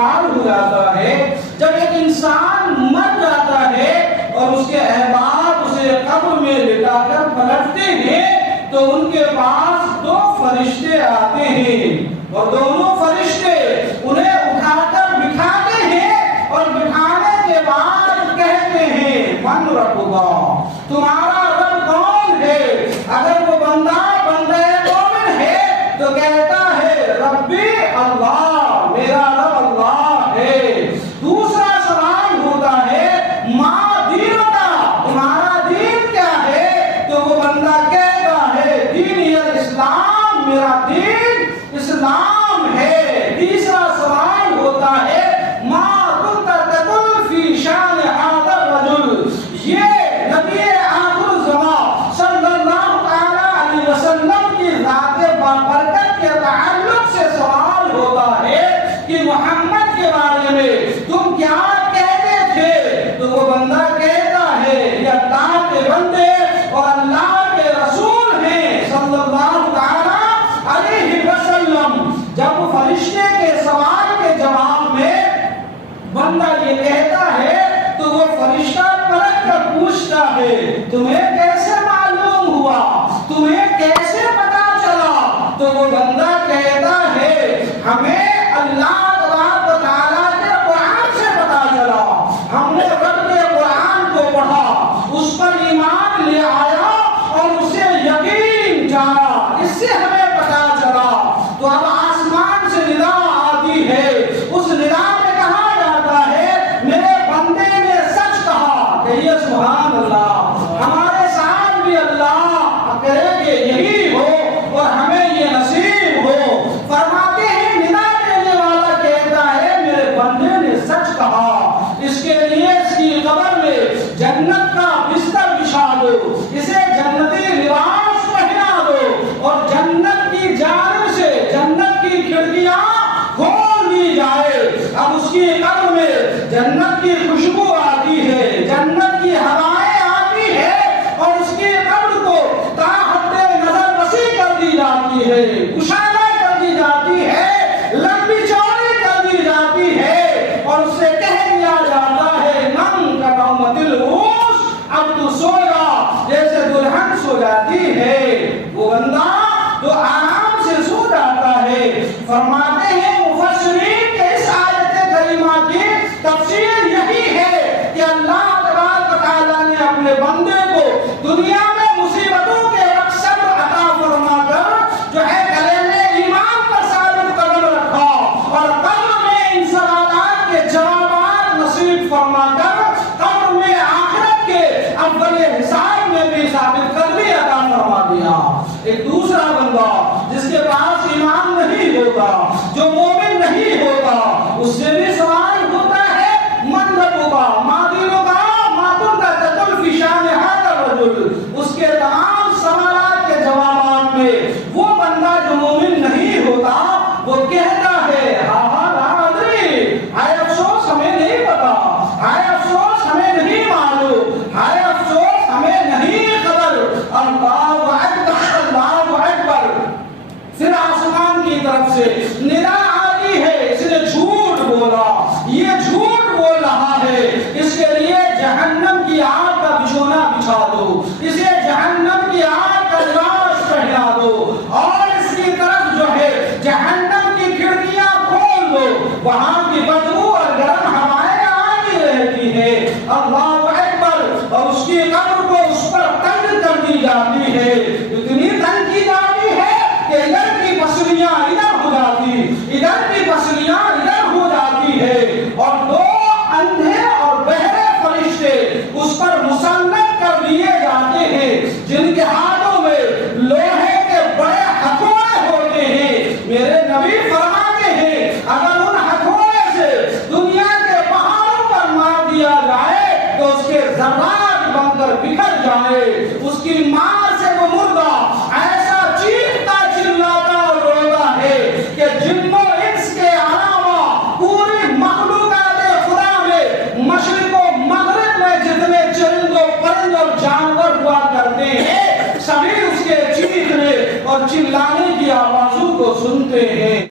انتقال ہو جاتا ہے، جب ایک انسان مر جاتا ہے اور اس کے احباب اسے قبر میں لٹا کر پلٹتے ہیں تو ان کے پاس دو فرشتے آتے ہیں اور دونوں فرشتے انہیں اٹھا کر بٹھاتے ہیں اور بٹھانے کے بعد کہتے ہیں من ربکا، تمہارا رب کون ہے؟ اگر وہ بندہ مومن ہے تو کہتا ہے ربی اللہ، میرا رب اللہ ہے۔ دوسرا سوال ہوتا ہے ما دینک، تمہارا دین کیا ہے؟ تو وہ بندہ کہتا ہے دینی الاسلام، میرا دین اسلام ہے۔ تیسرا سوال ہوتا ہے ما کنت تقول فی شان ھذا الرجل، یہ نبی آخر الزمان صلی اللہ تعالی علیہ وسلم کی ذات بابرکت کے تعلق سے سوال ہوتا ہے کہ محمد کے بارے میں تم کیا کہتے تھے؟ تو وہ بندہ کہتا ہے یہ اللہ کے بندے اور اللہ کے رسول ہیں صلی اللہ تعالی علیہ وسلم۔ جب فرشتے کے سوال کے جواب میں بندہ یہ کہتا ہے تو وہ فرشتہ پلٹ کر پوچھتا ہے تمہیں کیسے معلوم ہوا، تمہیں کیسے پتا چلا؟ تو وہ بندہ کہتا ہے ہمیں اللہ تبارک و تعالیٰ کے قرآن سے پتا چلا، ہم نے رب کے قرآن کو پڑھا، اس پر ایمان لے آیا اور اسے یقین جانا، اس سے ہمیں پتا چلا۔ تو اب آسمان سے ندا آتی ہے، اس ندا میں کہا جاتا ہے میرے بندے نے سچ کہا، کہیے سبحان اللہ۔ ہمارے ساتھ بھی اللہ کرے کہ یہی ہو اور ہمیں یہ نصیب ہو۔ فرماتے ہیں ندا دینے والا کہتا ہے میرے بندے نے سچ کہا، اس کے لیے اس کی قبر میں جنت کا بستر بچھا دو، اسے جنتی لباس پہنا دو اور جنت کی جانب سے جنت کی کھڑکیاں کھول دی جائے۔ اب اس کی قبر میں جنت کی خوشبو آتی ہے، جنت کی ہوائیں آتی ہے اور اس کی قبر کو تا حد نظر وسیع کر دی جاتی ہے، کشادہ کر دی جاتی ہے، لمبی چوڑی کر دی جاتی ہے اور اس سے کہہ دیا جاتا ہے نم کا نومت العروس، اب تو سو جا جیسے دلہن سو جاتی ہے۔ وہ بندہ جو آرام سے سو جاتا ہے، فرماتے ہیں مفسرین کہ اس آیت کریمہ کی تفسیر یہی ہے کہ اللہ تبارک و تعالیٰ نے اپنے بندے کو دنیا میں مصیبتوں کے وقت صبر عطا فرما کر جو ہے کلمہ ایمان پر ثابت قدم رکھا اور قبر میں ان سوالات کے جوابات نصیب فرما کر قبر میں آخرت کے اول حساب میں بھی ثابت قدمی عطا فرما دیا۔ ایک دوسرا بندہ جس کے پاس ایمان نہیں ہوتا، جو مومن نہیں ہوتا، اس سے بھی سوال ہوتا ہے من ربکا، ما دینکا، ما کنت تقول فی شان ھذا الرجل۔ اس کے تمام سوالات کے جوابات میں وہ بندہ جو مومن نہیں ہوتا وہ کہتا ہے ہاں لا ادری، ہائے افسوس ہمیں نہیں پتا، ہائے افسوس ہمیں نہیں معلوم، ہائے افسوس ہمیں نہیں خبر۔ اللہ اکبر، اللہ اکبر۔ پھر آسمان کی طرف سے ندا آتی ہے اس نے جھوٹ بولا، یہ جھوٹ بول رہا ہے، اس کے لیے جہنم کی آگ کا بچھونا بچھا دو، اسے جہنم کی آگ کا لباس پہنا دو اور اس کی طرف جو ہے جہنم کی کھڑکیاں کھول دو، وہاں کی بدبو اور گرم ہوائیں آتی رہتی ہے۔ اللہ اکبر۔ اور اس کی قبر کو اس پر تنگ کر دی جاتی ہے، اتنی تنگ کی جاتی ہے کہ ادھر کی پسلیاں ادھر ہو جاتی، ادھر کی پسلیاں ادھر ہو جاتی ہے اور دو اندھے اور بہرے فرشتے اس پر مسلط کر دیے جاتے ہیں جن کے ہاتھوں میں لوہے کے بڑے ہتھوڑے ہوتے ہیں۔ میرے نبی فرماتے ہیں اگر ان ہتھوڑے سے دنیا کے پہاڑوں پر مار دیا جائے تو اس کے ذرات بن کر بکھر جائے، اس کی مار سے وہ مردہ ایسا چیختا چلاتا اور روتا ہے کہ جن و انس کے علاوہ پوری مخلوقات خدا میں مشرق و مغرب میں جتنے چرند و پرند اور جانور ہوا کرتے ہیں سبھی اس کے چیخنے اور چلانے کی آوازوں کو سنتے ہیں۔